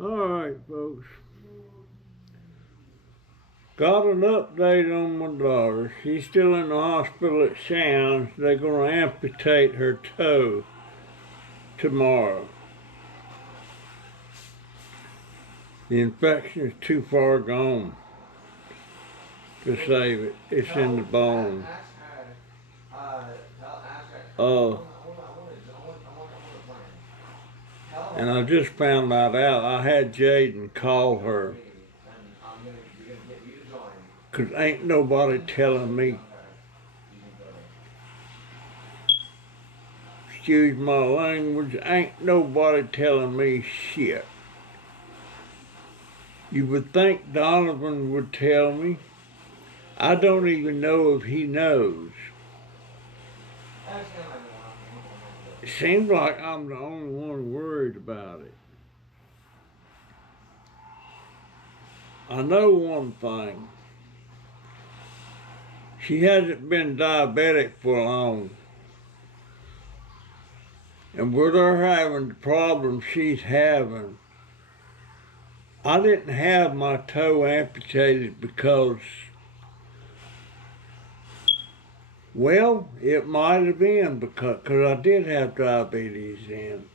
All right, folks. Got an update on my daughter. She's still in the hospital at Shands. They're going to amputate her toe tomorrow. The infection is too far gone to save it. It's in the bone. And I just found that out. I had Jaden call her. Because ain't nobody telling me. Excuse my language. Ain't nobody telling me shit. You would think Donovan would tell me. I don't even know if he knows. It seems like I'm the only one worried about it. I know one thing. She hasn't been diabetic for long. And with her having the problems she's having, I didn't have my toe amputated because, well, it might have been because I did have diabetes then.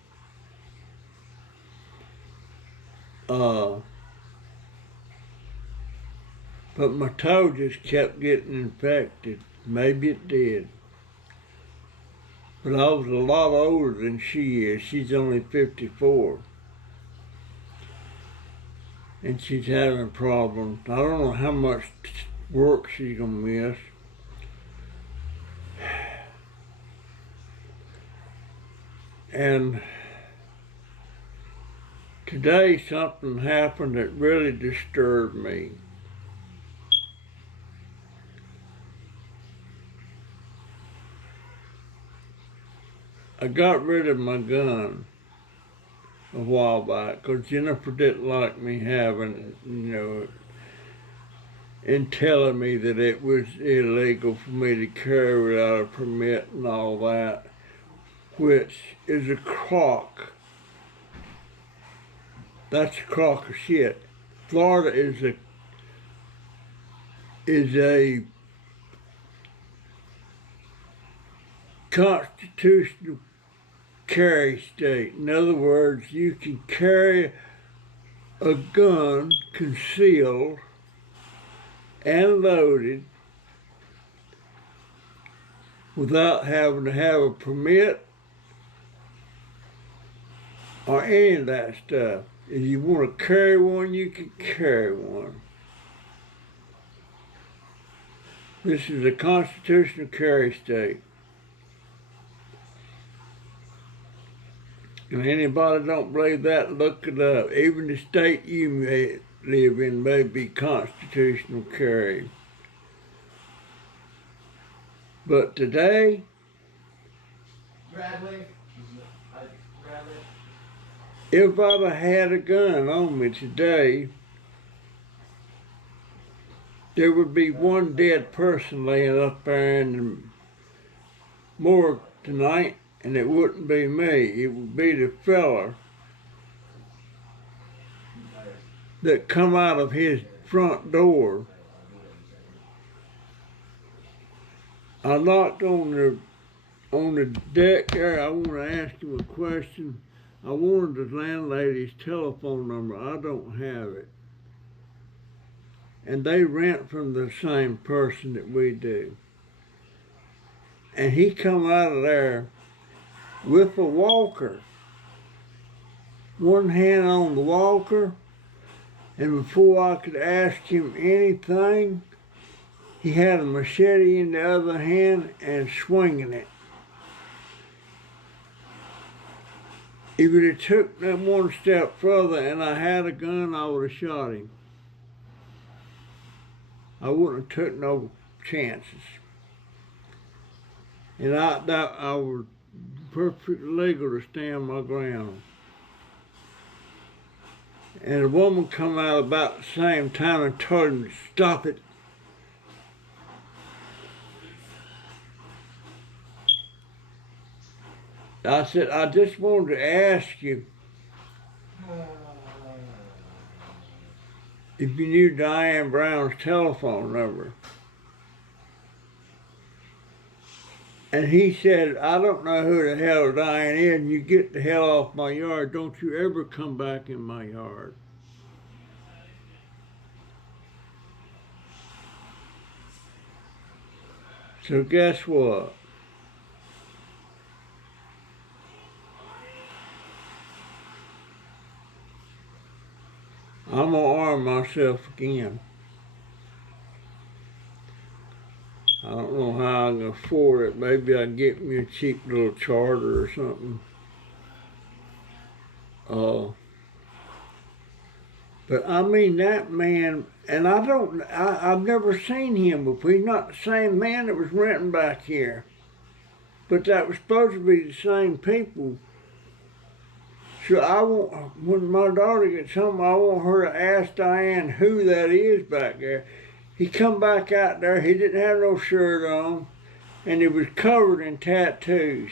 But my toe just kept getting infected. Maybe it did. But I was a lot older than she is. She's only 54. And she's having problems. I don't know how much work she's gonna miss. And today something happened that really disturbed me. I got rid of my gun a while back because Jennifer didn't like me having, and telling me that it was illegal for me to carry without a permit and all that, which is a crock. That's a crock of shit. Florida is a constitutional carry state. In other words, you can carry a gun concealed and loaded without having to have a permit or any of that stuff. If you want to carry one, you can carry one. This is a constitutional carry state. And anybody don't believe that, look it up. Even the state you may live in may be constitutional carry. But today, if I'd have had a gun on me today, there would be one dead person laying up there in the morgue tonight, and it wouldn't be me. It would be the fella that come out of his front door. I knocked on the deck there. I want to ask him a question. I wanted the landlady's telephone number. I don't have it. And they rent from the same person that we do. And he come out of there with a walker. One hand on the walker, and before I could ask him anything, he had a machete in the other hand and swinging it. If it had took them one step further and I had a gun, I would have shot him. I wouldn't have took no chances. And I was perfectly legal to stand my ground. And a woman come out about the same time and told him to stop it. I said, I just wanted to ask you, if you knew Diane Brown's telephone number. And he said, I don't know who the hell Diane is, and you get the hell off my yard. Don't you ever come back in my yard. So guess what? I'm gonna arm myself again. I don't know how I'm gonna afford it. Maybe I can get me a cheap little Charter or something. But I mean, that man, and I've never seen him before. He's not the same man that was renting back here. But that was supposed to be the same people. So when my daughter gets home, I want her to ask Diane who that is back there. He come back out there, he didn't have no shirt on, and he was covered in tattoos.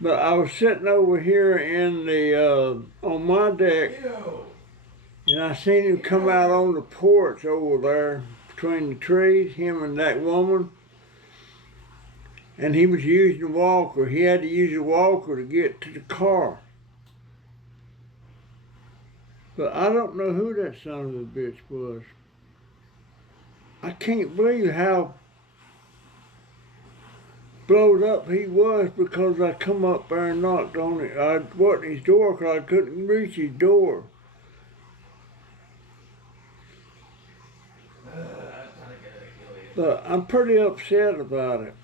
But I was sitting over here in the on my deck, and I seen him come out on the porch over there between the trees, him and that woman. And he was using a walker. He had to use a walker to get to the car. But I don't know who that son of a bitch was. I can't believe how blowed up he was because I come up there and knocked on it. I wasn't his door because I couldn't reach his door. But I'm pretty upset about it.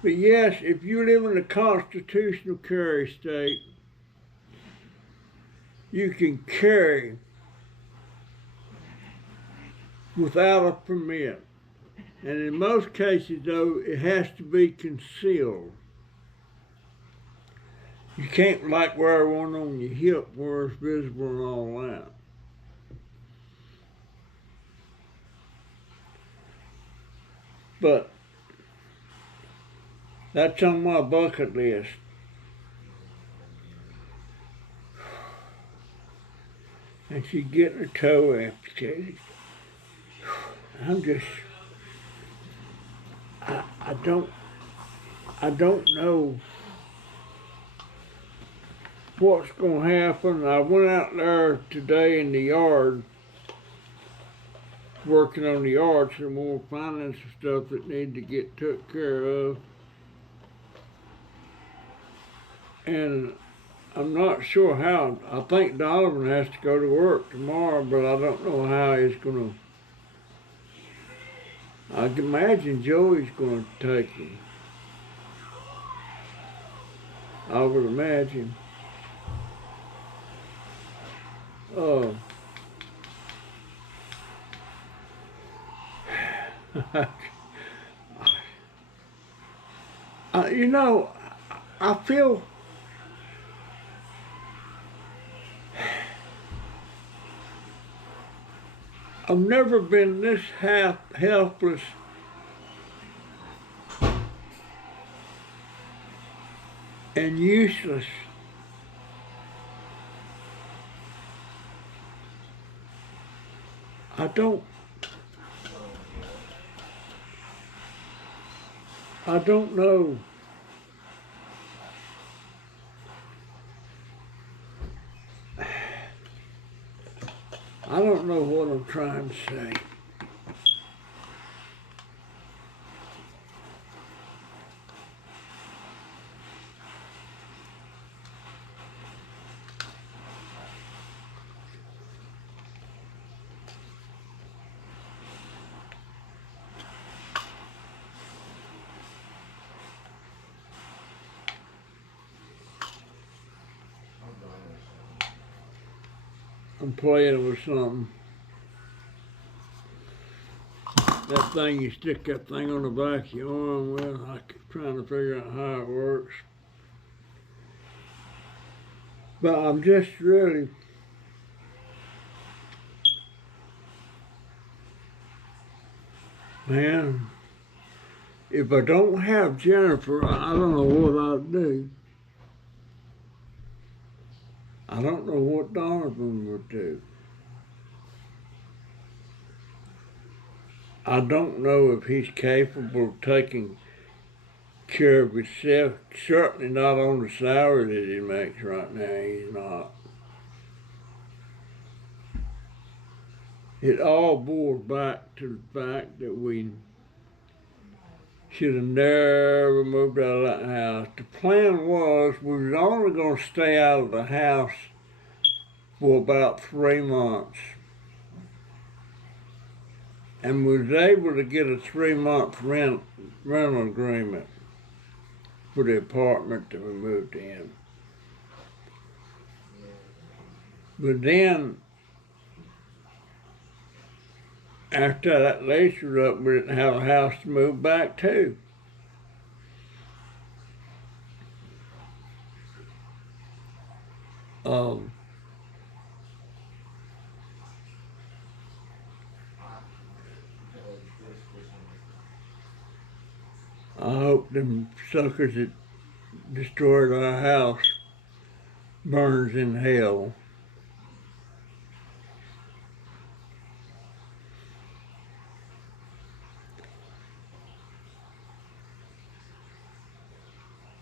But yes, if you live in a constitutional carry state, you can carry without a permit. And in most cases, though, it has to be concealed. You can't like wear one on your hip where it's visible and all that. But that's on my bucket list. And she's getting her toe amputated. I don't know what's gonna happen. I went out there today in the yard, working on the yard some more, finding some stuff that need to get took care of. And I'm not sure how. I think Donovan has to go to work tomorrow, but I don't know how he's gonna. I can imagine Joey's gonna take him. I would imagine. You know, I feel I've never been this helpless and useless. I don't know. I don't know what I'm trying to say. I'm playing with something. That thing, you stick that thing on the back of your arm with, I'm trying to figure out how it works. But I'm just really, man, if I don't have Jennifer, I don't know what I'd do. I don't know what Donovan would do. I don't know if he's capable of taking care of himself. Certainly not on the salary that he makes right now. He's not. It all boils back to the fact that we should have never moved out of that house. The plan was we was only going to stay out of the house for about 3 months. And we was able to get a 3-month rental agreement for the apartment that we moved in. But then, after that lease was up, we didn't have a house to move back to. I hope them suckers that destroyed our house burns in hell.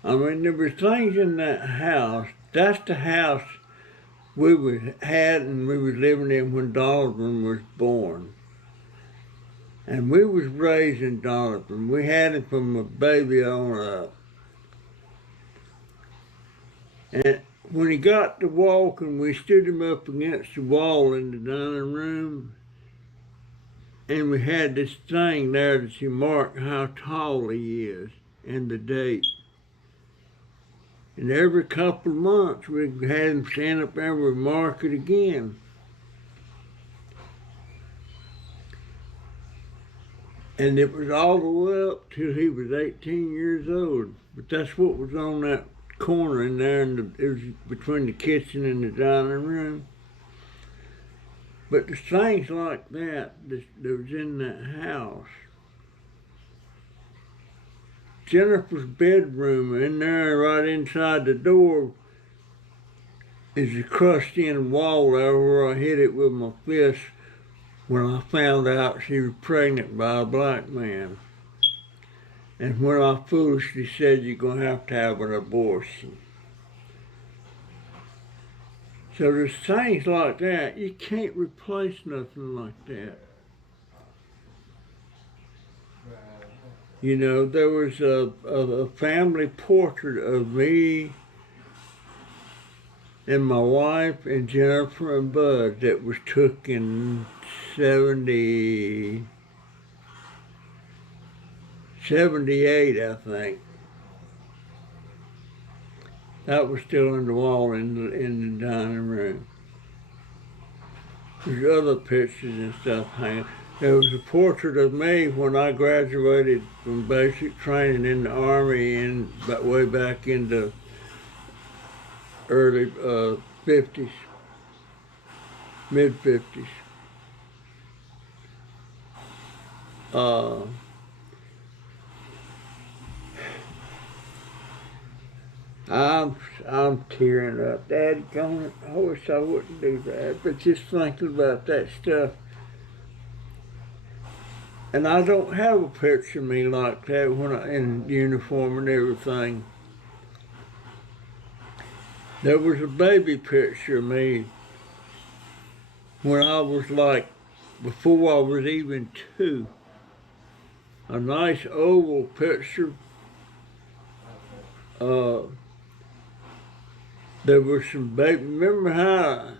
I mean, there was things in that house. That's the house we had and we was living in when Donovan was born. And we was raising Donovan. We had him from a baby on up. And when he got to walking, we stood him up against the wall in the dining room. And we had this thing there that you mark how tall he is and the date. And every couple of months, we had him stand up there and we'd mark it again. And it was all the way up till he was 18 years old. But that's what was on that corner in there, and it was between the kitchen and the dining room. But there's things like that that was in that house. Jennifer's bedroom, in there right inside the door, is a crushed-in wall there where I hit it with my fist when I found out she was pregnant by a black man. And when I foolishly said, you're going to have an abortion. So there's things like that. You can't replace nothing like that. You know, there was a family portrait of me and my wife and Jennifer and Bud that was took in 78, I think. That was still on the wall in the dining room. There's other pictures and stuff hanging. There was a portrait of me when I graduated from basic training in the Army and way back in the early 50s, mid-50s. I'm tearing up. Dadgummit, I wish I wouldn't do that, but just thinking about that stuff. And I don't have a picture of me like that when in uniform and everything. There was a baby picture of me when I was before I was even 2. A nice oval picture. There was some baby, remember how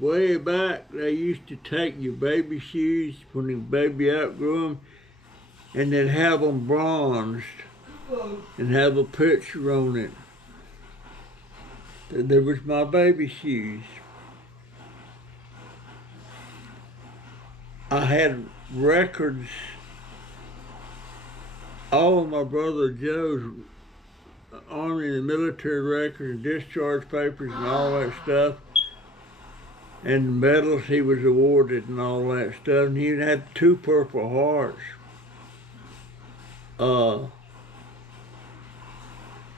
way back they used to take your baby shoes when the baby outgrew them and then have them bronzed and have a picture on it. There was my baby shoes. I had records, all of my brother Joe's Army and military records and discharge papers and all that stuff, and the medals he was awarded and all that stuff. And he had 2 Purple Hearts.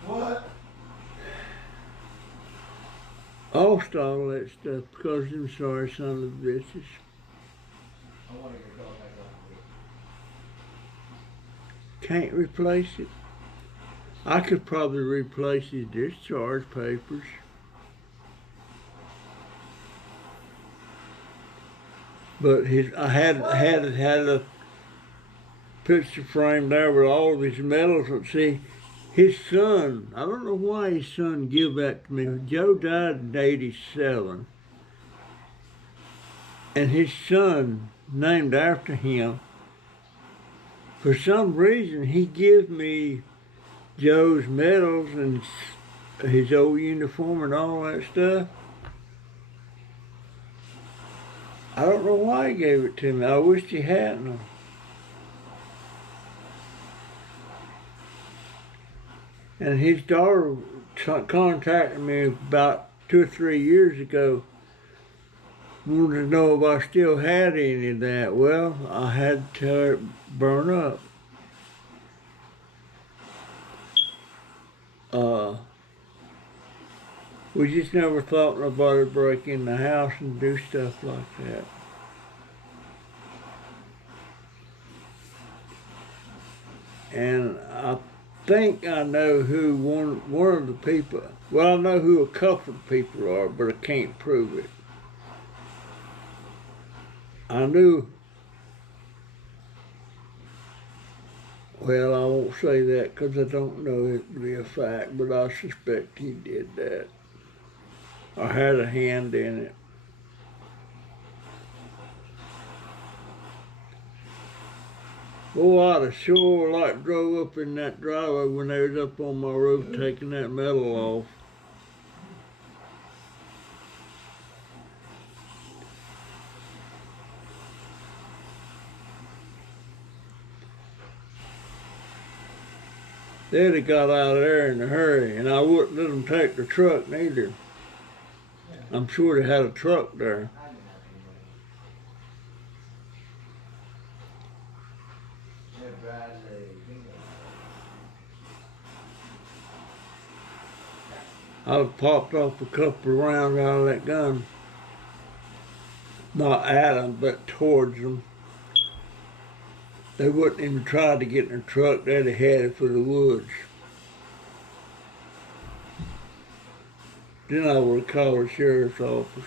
What? lost all that stuff because of them sorry son of bitches. Can't replace it. I could probably replace his discharge papers. But I had a picture frame there with all of his medals. And see, his son, I don't know why his son gave that to me. Joe died in '87. And his son, named after him, for some reason he gave me Joe's medals and his old uniform and all that stuff. I don't know why he gave it to me. I wish he hadn't. And his daughter contacted me about 2 or 3 years ago, wanted to know if I still had any of that. Well, I had to tell her it burn up. We just never thought nobody would break in the house and do stuff like that. And I think I know who one of the people, well, I know who a couple of people are, but I can't prove it. I knew, well, I won't say that because I don't know it to be a fact, but I suspect he did that. I had a hand in it. Boy, I'd have sure like drove up in that driveway when they was up on my roof taking that metal off. They'd have got out of there in a hurry, and I wouldn't let them take the truck neither. I'm sure they had a truck there. I'd have popped off a couple of rounds out of that gun. Not at them, but towards them. They wouldn't even try to get in the truck. They'd have headed for the woods. Then I would have called the sheriff's office.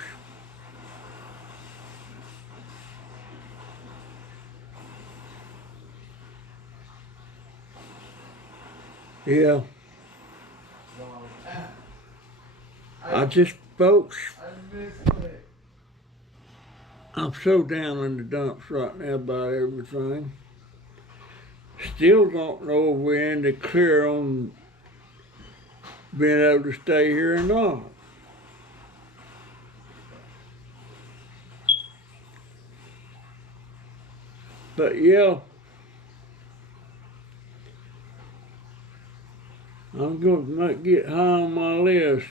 Yeah. Folks, I'm so down in the dumps right now about everything. Still don't know if we're in the clear on being able to stay here or not. But yeah, I'm going to get high on my list.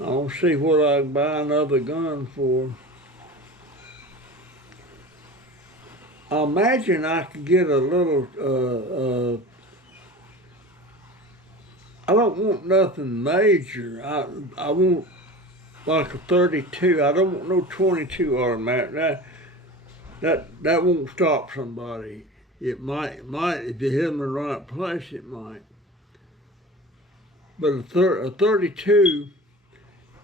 I'll see what I can buy another gun for. I imagine I could get a little, I don't want nothing major. I want like a 32. I don't want no 22 automatic. That won't stop somebody. It might, if you hit them in the right place, it might. But a 32,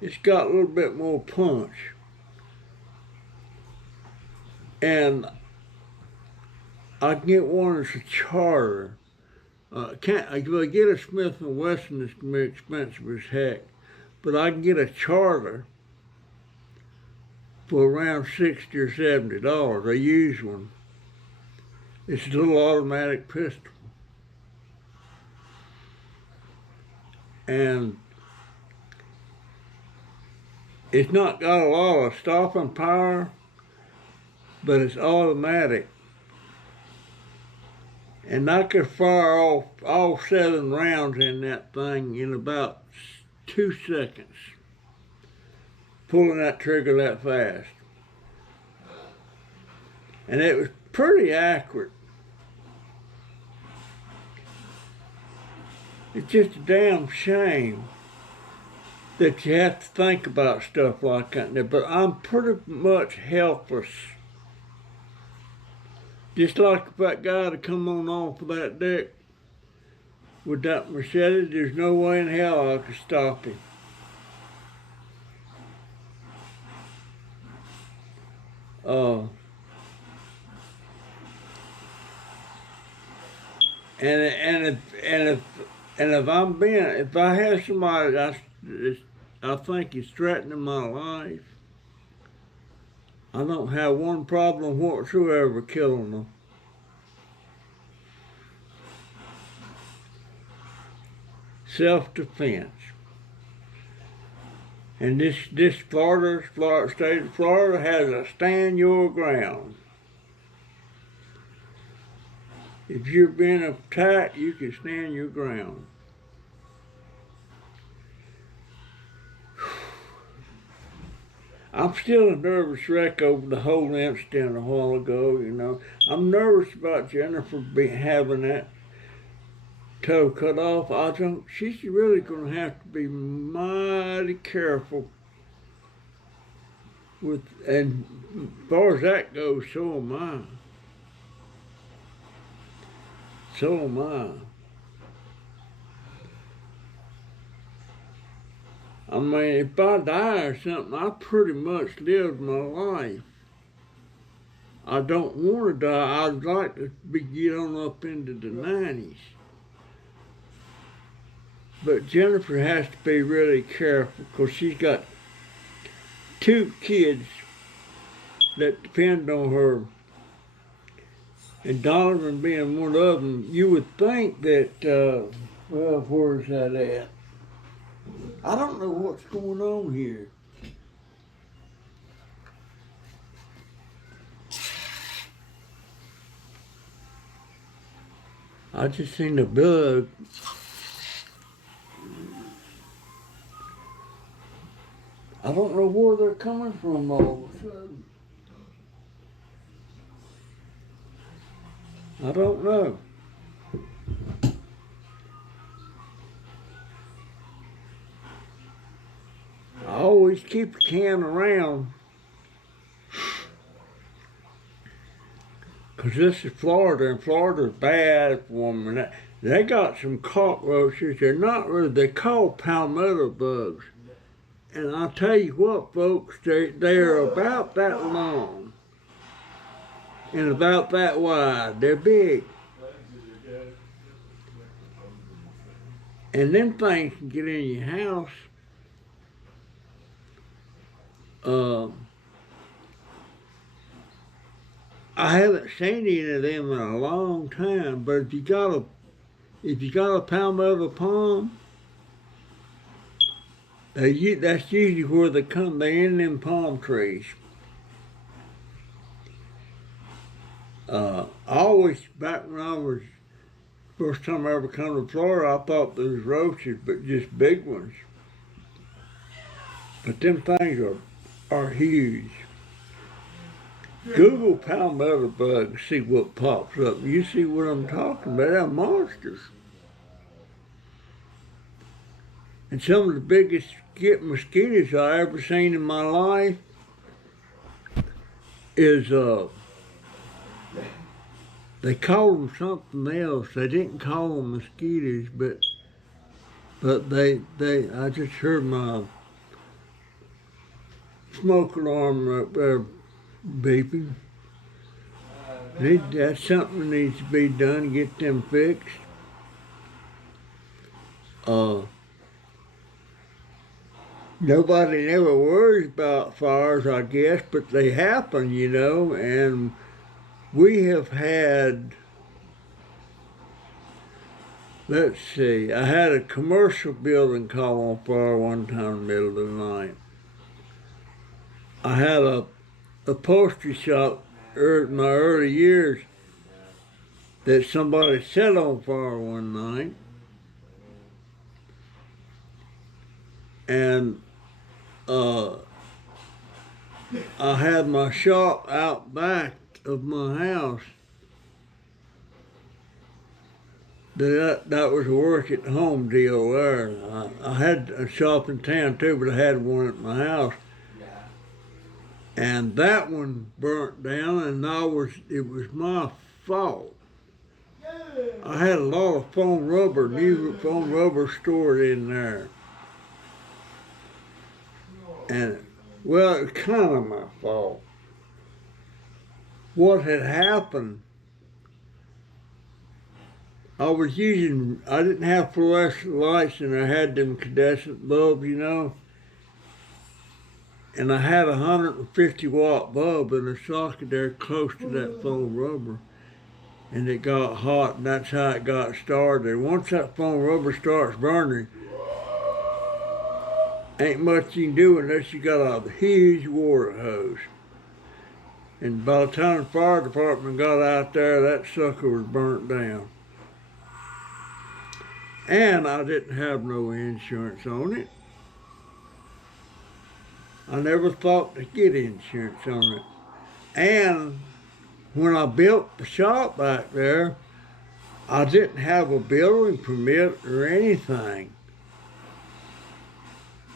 it's got a little bit more punch. And I can get one that's a charter. If I get a Smith & Wesson, it's going to be expensive as heck. But I can get a charter for around $60 or $70, a used one. It's a little automatic pistol. And it's not got a lot of stopping power, but it's automatic. And I could fire off all 7 rounds in that thing in about 2 seconds, pulling that trigger that fast. And it was pretty accurate. It's just a damn shame that you have to think about stuff like that. But I'm pretty much helpless. Just like if that guy to come on off of that deck with that machete, there's no way in hell I could stop him. If I have somebody that I think is threatening my life, I don't have one problem whatsoever killing them. Self-defense. And this state of Florida has a stand your ground. If you're being attacked, you can stand your ground. I'm still a nervous wreck over the whole incident a while ago, you know. I'm nervous about Jennifer having that toe cut off. I think she's really going to have to be mighty careful with, and as far as that goes, so am I. So am I. I mean, if I die or something, I pretty much lived my life. I don't want to die. I'd like to get on up into the 90s. But Jennifer has to be really careful because she's got 2 kids that depend on her. And Donovan being one of them, you would think that, well, where's that at? I don't know what's going on here. I just seen a bug. I don't know where they're coming from all of a sudden. I don't know. I always keep a can around because this is Florida, and Florida's bad for them. And they got some cockroaches. They're not really, they're called palmetto bugs. And I'll tell you what, folks, they're about that long and about that wide. They're big. And them things can get in your house. I haven't seen any of them in a long time, but if you got a palmetto palm, that's usually where they come. They're in them palm trees. I always, back when I was, first time I ever come to Florida, I thought there was roaches, but just big ones. But them things are huge. Google palmetto bugs, see what pops up. You see what I'm talking about, they're monsters. And some of the biggest mosquitoes I ever seen in my life is, they called them something else. They didn't call them mosquitoes, but I just heard my smoke alarm up there beeping. That's something that needs to be done to get them fixed. Nobody never worries about fires, I guess, but they happen, you know, and we have had, let's see, I had a commercial building caught on fire one time in the middle of the night. I had a upholstery shop in my early years that somebody set on fire one night. And I had my shop out back of my house. that was a work at home deal there. I had a shop in town too, but I had one at my house. And that one burnt down, and it was my fault. I had a lot of new foam rubber stored in there. And, well, it was kind of my fault. What had happened, I didn't have fluorescent lights, and I had them incandescent bulbs, you know. And I had a 150-watt bulb in a socket there close to that foam rubber. And it got hot, and that's how it got started. Once that foam rubber starts burning, ain't much you can do unless you got a huge water hose. And by the time the fire department got out there, that sucker was burnt down. And I didn't have no insurance on it. I never thought to get insurance on it. And when I built the shop back there, I didn't have a building permit or anything.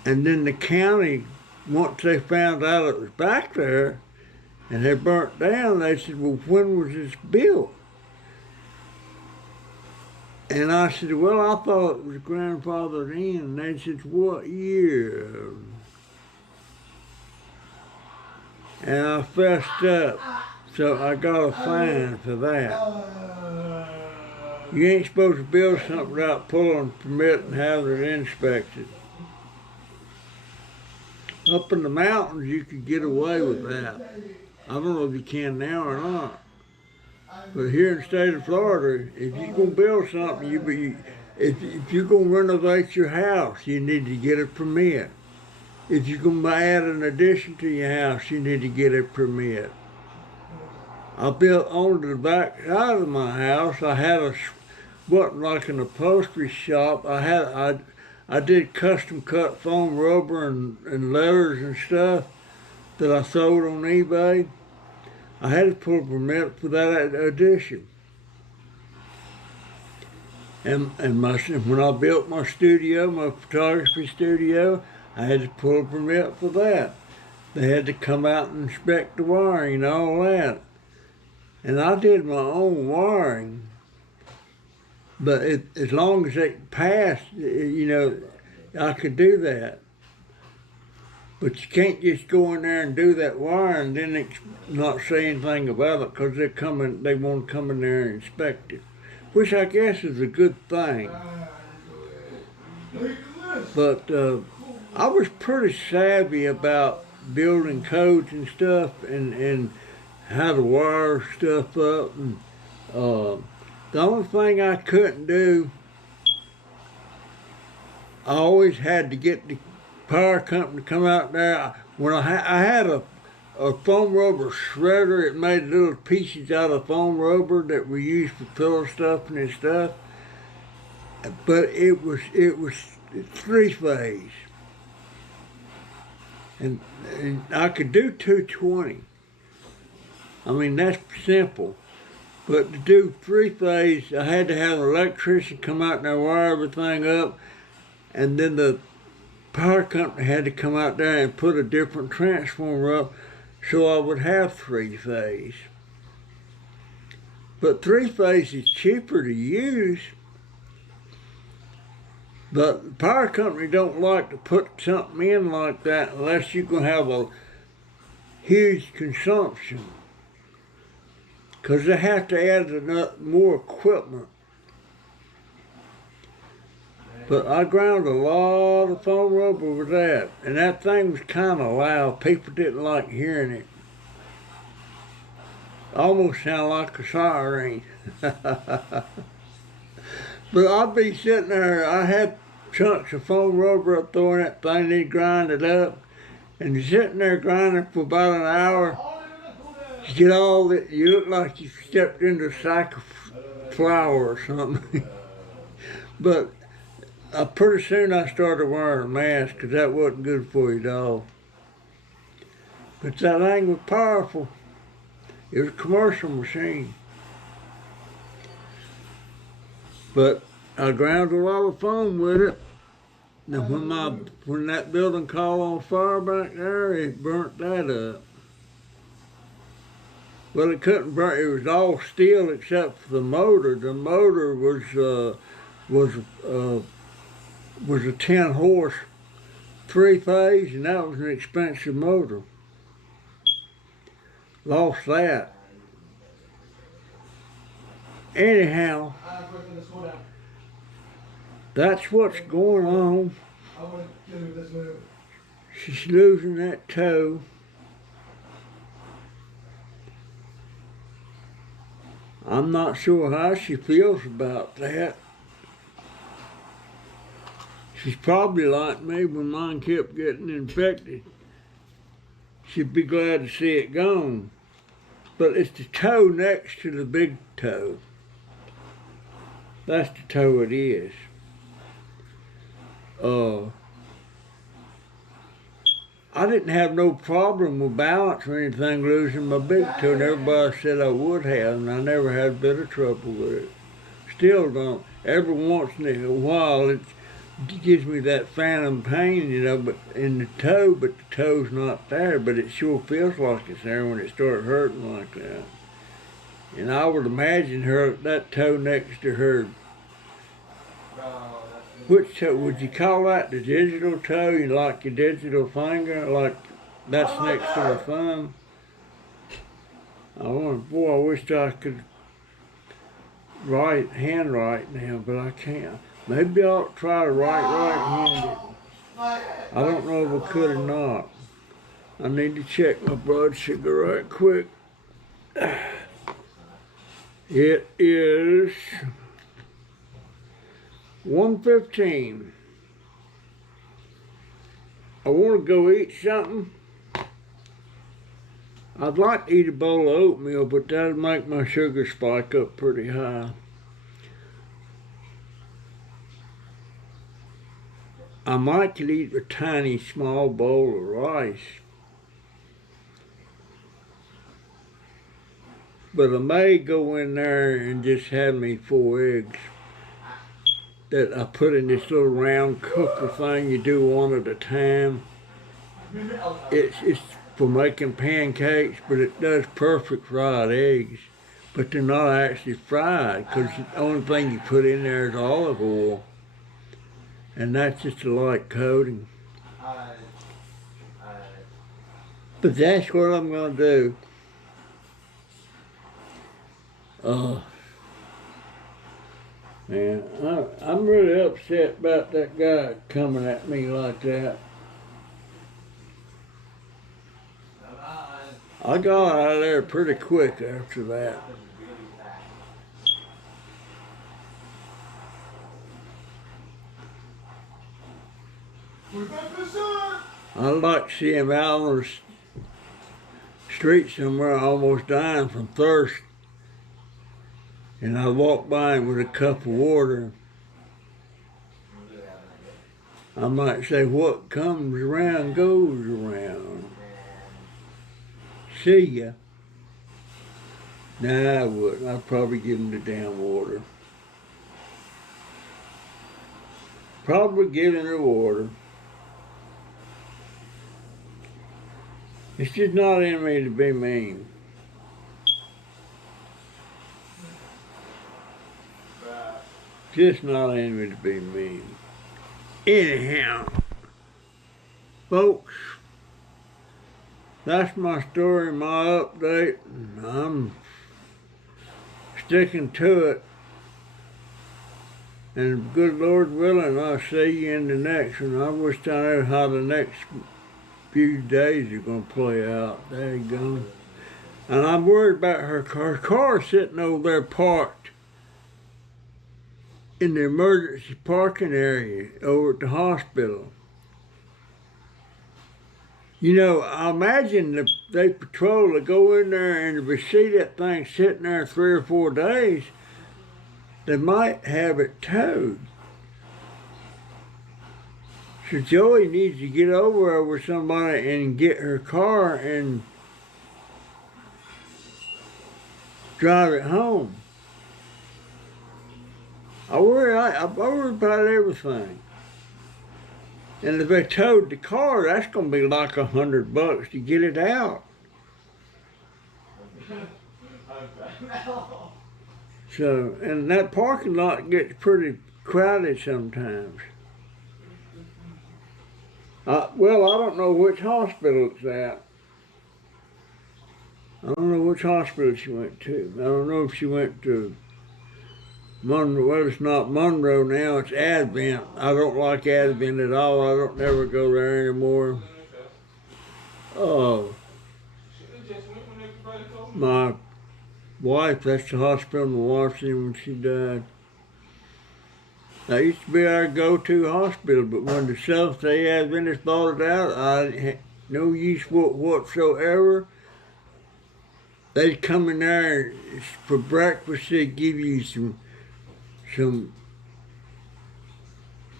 And then the county, once they found out it was back there and had burnt down, they said, well, when was this built? And I said, well, I thought it was grandfathered in. And they said, what year? And I fessed up, so I got a fine for that. You ain't supposed to build something without pulling a permit and having it inspected. Up in the mountains, you could get away with that. I don't know if you can now or not. But here in the state of Florida, if you're going to build something, if you're going to renovate your house, you need to get a permit. If you're going to add an addition to your house, you need to get a permit. I built onto the back side of my house. I had wasn't like an upholstery shop. I did custom cut foam rubber and leathers and stuff that I sold on eBay. I had to pull a permit for that addition. And when I built my studio, my photography studio, I had to pull a permit for that. They had to come out and inspect the wiring and all that. And I did my own wiring. But as long as it passed, I could do that. But you can't just go in there and do that wiring and then not say anything about it, because they want to come in there and inspect it, which I guess is a good thing. But I was pretty savvy about building codes and stuff and how to wire stuff up. And the only thing I couldn't do, I always had to get the power company to come out there. When I had a foam rubber shredder, it made little pieces out of foam rubber that we used for pillow stuffing and stuff. But it was 3-phase. And I could do 220. I mean, that's simple. But to do 3-phase, I had to have an electrician come out there and wire everything up. And then the power company had to come out there and put a different transformer up so I would have 3-phase. But 3-phase is cheaper to use. But the power company don't like to put something in like that unless you're going to have a huge consumption. Because they have to add more equipment. But I ground a lot of foam rubber with that. And that thing was kind of loud. People didn't like hearing it. Almost sounded like a siren. But I'd be sitting there, I had chunks of foam rubber up there in that thing, they'd grind it up. And you're sitting there grinding for about an hour. You get all that, you look like you stepped into a sack of flour or something. But pretty soon I started wearing a mask because that wasn't good for you, dog. But that thing was powerful. It was a commercial machine. But I ground a lot of foam with it. Now when that building caught on fire back there, it burnt that up. Well, it couldn't burn. It was all steel except for the motor. The motor was a 10-horse 3-phase, and that was an expensive motor. Lost that. Anyhow, that's what's going on. She's losing that toe. I'm not sure how she feels about that. She's probably like me when mine kept getting infected. She'd be glad to see it gone. But it's the toe next to the big toe. That's the toe it is. I didn't have no problem with balance or anything losing my big toe, and everybody said I would have, and I never had a bit of trouble with it. Still don't. Every once in a while it gives me that phantom pain, you know, but in the toe, but the toe's not there, but it sure feels like it's there when it starts hurting like that. And I would imagine that toe next to her, which toe, would you call that the digital toe? You like your digital finger, like that's next to the thumb? Boy, I wished I could handwrite now, but I can't. Maybe I ought to try to write right-handed. I don't know if I could or not. I need to check my blood sugar right quick. It is 1:15. I want to go eat something. I'd like to eat a bowl of oatmeal, but that'd make my sugar spike up pretty high. I might could eat a tiny small bowl of rice. But I may go in there and just have me 4 eggs that I put in this little round cooker thing you do one at a time. It's for making pancakes, but it does perfect fried eggs. But they're not actually fried because the only thing you put in there is olive oil. And that's just a light coating. But that's what I'm going to do. Man, I'm really upset about that guy coming at me like that. I got out of there pretty quick after that. I'd like to see him out on the street somewhere almost dying from thirst. And I walk by him with a cup of water. I might say, what comes around goes around. See ya. Nah, I wouldn't. I'd probably give him the damn water. Probably give him the water. It's just not in me to be mean. Just not in me to be mean. Anyhow, folks, that's my story, my update. I'm sticking to it. And good Lord willing, I'll see you in the next one. I wish I knew how the next few days are going to play out. There you go. And I'm worried about her car. Her car's sitting over there parked in the emergency parking area over at the hospital. You know, I imagine if they patrol to go in there and if we see that thing sitting there 3 or 4 days, they might have it towed. So Joey needs to get over with somebody and get her car and drive it home. I worry about everything. And if they towed the car, that's gonna be like $100 to get it out. So, and that parking lot gets pretty crowded sometimes. Well, I don't know which hospital it's at. I don't know which hospital she went to. I don't know if she went to Monroe. Well, it's not Monroe now, it's Advent. I don't like Advent at all. I don't never go there anymore. Oh, my wife, that's the hospital my wife's in when she died. That used to be our go-to hospital, but when the Seventh-day Adventists bought it out, I had no use for it whatsoever. They'd come in there for breakfast. They'd give you some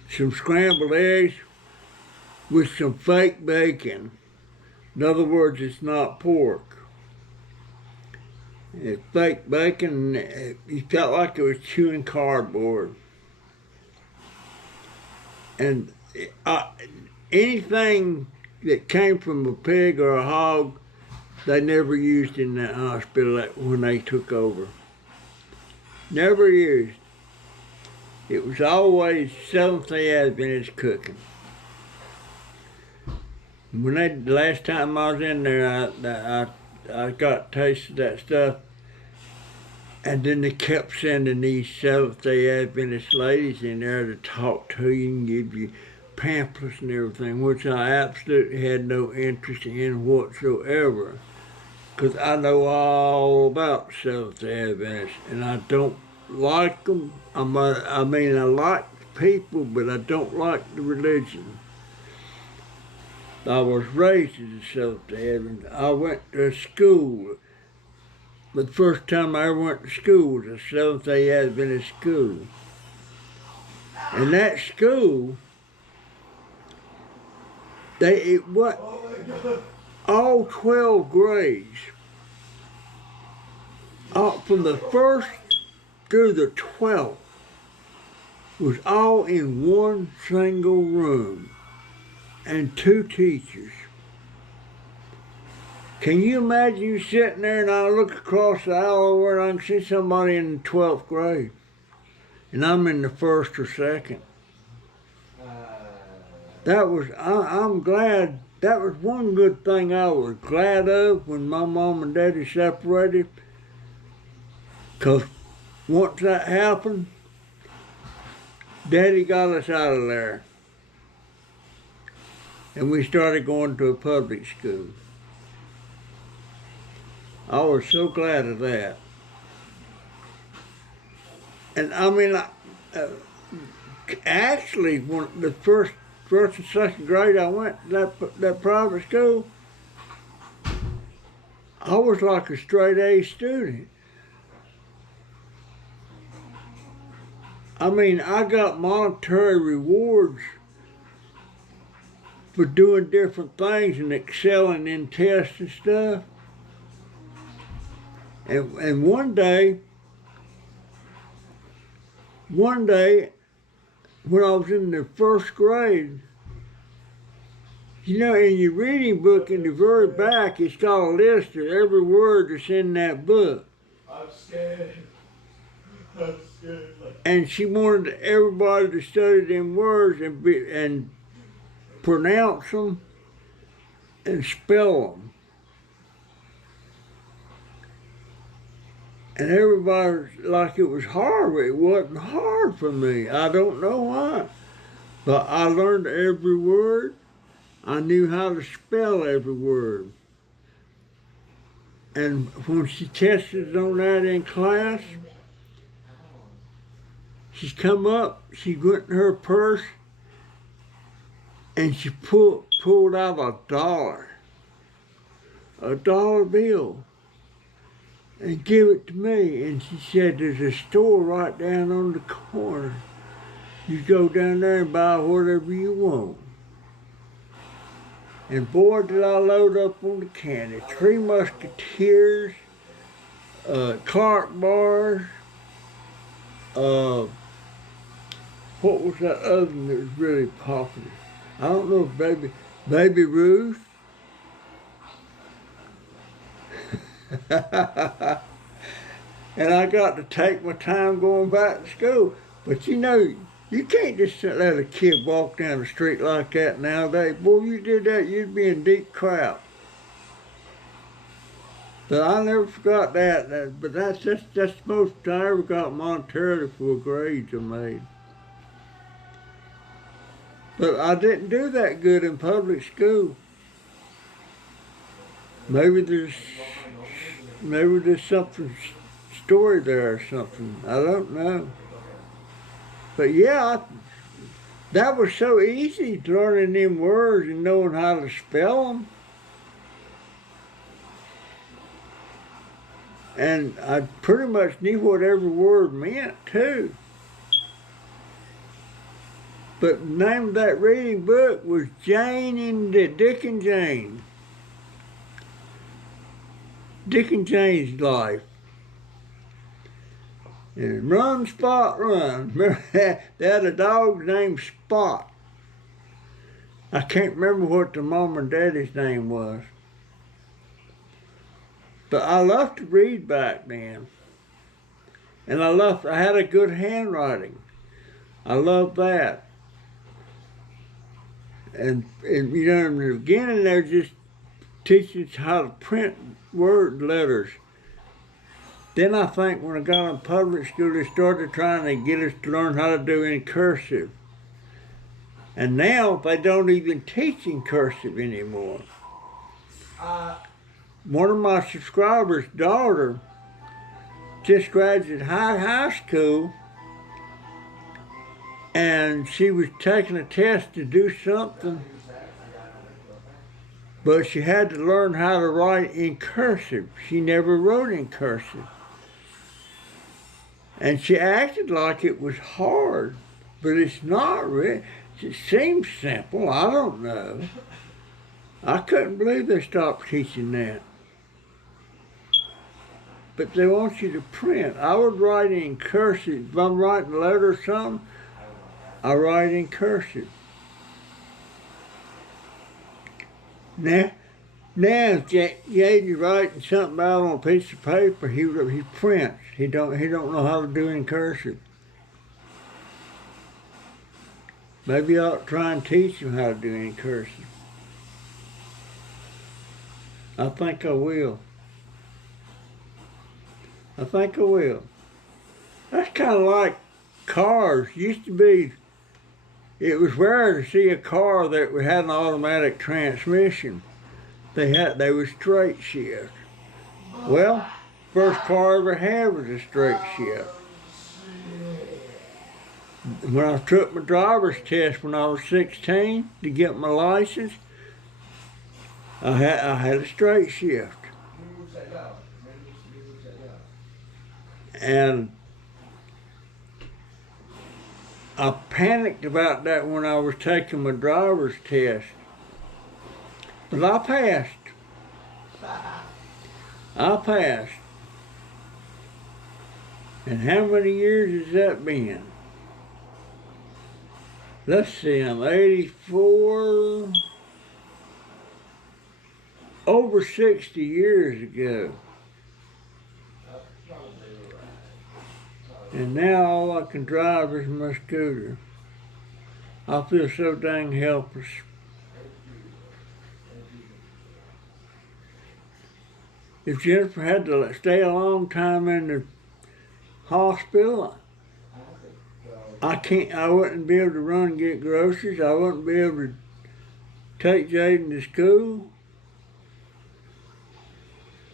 scrambled eggs with some fake bacon. In other words, it's not pork. It's fake bacon. You felt like it was chewing cardboard. And anything that came from a pig or a hog, they never used in that hospital when they took over. Never used. It was always Seventh-day Adventist cooking. The last time I was in there, I got a taste of that stuff, and then they kept sending these Seventh-day Adventist ladies in there to talk to you and give you pamphlets and everything, which I absolutely had no interest in whatsoever, because I know all about Seventh-day Adventists, and I don't like them. I like people, but I don't like the religion. I was raised as a Seventh-day Adventist. I went to school. But the first time I ever went to school was a Seventh-day Adventist school. And that school, all 12 grades, from the first through the 12th, was all in one single room and 2 teachers. Can you imagine you sitting there and I look across the aisle over and I can see somebody in the 12th grade and I'm in the 1st or 2nd? I'm glad, that was one good thing I was glad of when my mom and daddy separated, because once that happened, Daddy got us out of there and we started going to a public school. I was so glad of that. And I mean, actually, when the first and 2nd grade I went to that private school, I was like a straight A student. I mean, I got monetary rewards for doing different things and excelling in tests and stuff. And one day, when I was in the 1st grade, you know, in your reading book in the very back, it's got a list of every word that's in that book. I'm scared. I'm scared. And she wanted everybody to study them words and pronounce them and spell them. And everybody, like it was hard. It wasn't hard for me. I don't know why. But I learned every word. I knew how to spell every word. And when she tested on that in class, she come up, she went in her purse, and she pulled out a dollar bill, and give it to me. And she said, there's a store right down on the corner. You go down there and buy whatever you want. And boy, did I load up on the candy. 3 Musketeers, Clark bars, What was that other one that was really popular? I don't know if Baby Ruth. And I got to take my time going back to school. But you know, you can't just let a kid walk down the street like that nowadays. Boy, if you did that, you'd be in deep crowd. But I never forgot that. But that's the most I ever got monetarily for grades I made. But I didn't do that good in public school. Maybe there's something story there or something. I don't know. But yeah, that was so easy, learning them words and knowing how to spell them. And I pretty much knew what every word meant too. But the name of that reading book was Jane and Dick and Jane. Dick and Jane's Life. And Run, Spot, Run. Remember that? They had a dog named Spot. I can't remember what the mom and daddy's name was. But I loved to read back then. And I had a good handwriting. I loved that. And you know, in the beginning, they're just teaching us how to print word letters. Then I think when I got in public school, they started trying to get us to learn how to do in cursive. And now they don't even teach in cursive anymore. One of my subscribers' daughter just graduated high school, and she was taking a test to do something, but she had to learn how to write in cursive. She never wrote in cursive. And she acted like it was hard, but it's not really. It seems simple, I don't know. I couldn't believe they stopped teaching that. But they want you to print. I would write in cursive. If I'm writing a letter or something, I write in cursive. Now if Jaden's writing something out on a piece of paper, he prints. He don't know how to do it in cursive. Maybe I ought to try and teach him how to do it in cursive. I think I will. That's kind of like cars. Used to be, it was rare to see a car that had an automatic transmission. They were straight shift. Well, first car I ever had was a straight shift. When I took my driver's test when I was 16 to get my license, I had a straight shift. And I panicked about that when I was taking my driver's test. But I passed. And how many years has that been? Let's see, I'm 84. Over 60 years ago. And now all I can drive is my scooter. I feel so dang helpless. If Jennifer had to stay a long time in the hospital, I wouldn't be able to run and get groceries. I wouldn't be able to take Jaden to school.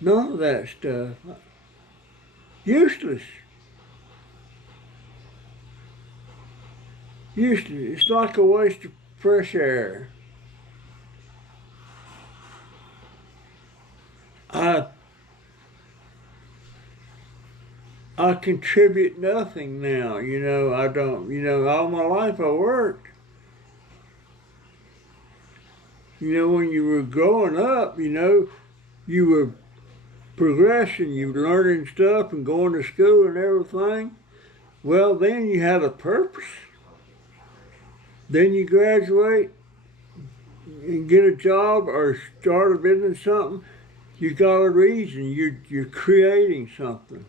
None of that stuff. Useless. It's like a waste of fresh air. I contribute nothing now, I don't, all my life I worked. When you were growing up, you were progressing, you were learning stuff and going to school and everything. Well, then you had a purpose. then you graduate and get a job or start a business, something, you got a reason. You're creating something.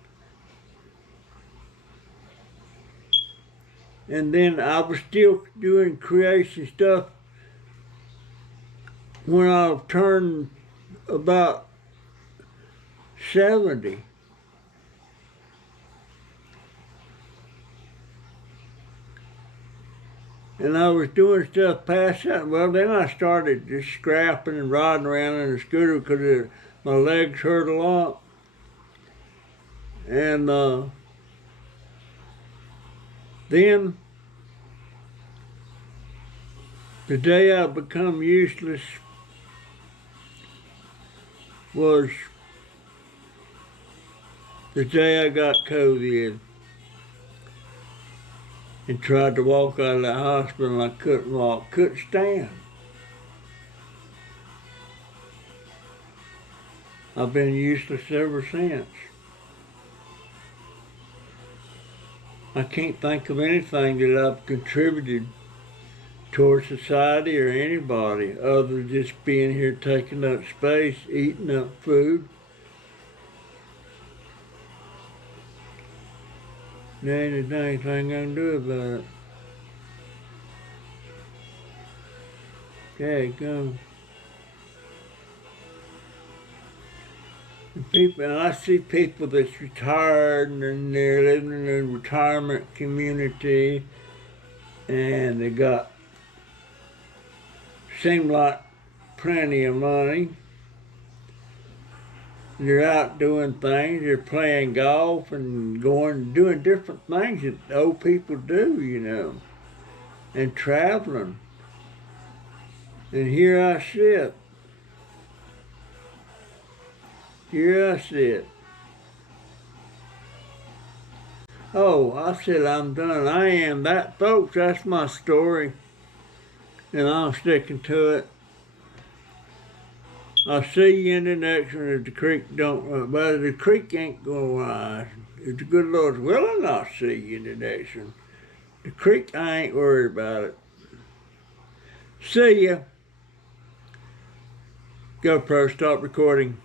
And then I was still doing creation stuff when I turned about 70. And I was doing stuff past that. Well, then I started just scrapping and riding around in a scooter because my legs hurt a lot. And then the day I become useless was the day I got COVID and tried to walk out of the hospital and I couldn't walk, couldn't stand. I've been useless ever since. I can't think of anything that I've contributed towards society or anybody other than just being here, taking up space, eating up food. There ain't anything I can do about it. There you go. And I see people that's retired and they're living in a retirement community and they got, seem like plenty of money. They're out doing things, they're playing golf and doing different things that old people do, you know, and traveling. And here I sit. Here I sit. Oh, I said I'm done. I am that, folks. That's my story. And I'm sticking to it. I'll see you in the next one if the creek don't run. But the creek ain't gonna rise. If the good Lord's willing, I'll see you in the next one. The creek, I ain't worried about it. See ya. GoPro, stop recording.